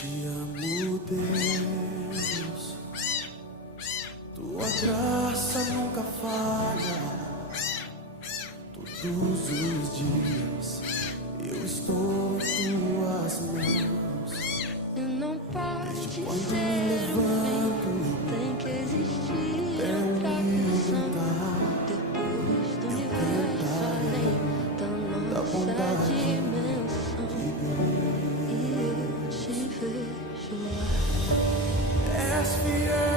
Te amo, Deus, tua graça nunca falha. Todos os dias eu estou em tuas mãos. Eu não posso te Quando ser me levanto, tem que existir até outra canção cantar, depois do universo, além da nossa bondade dimensão. de Deus. E eu te vejo lá. És fiel.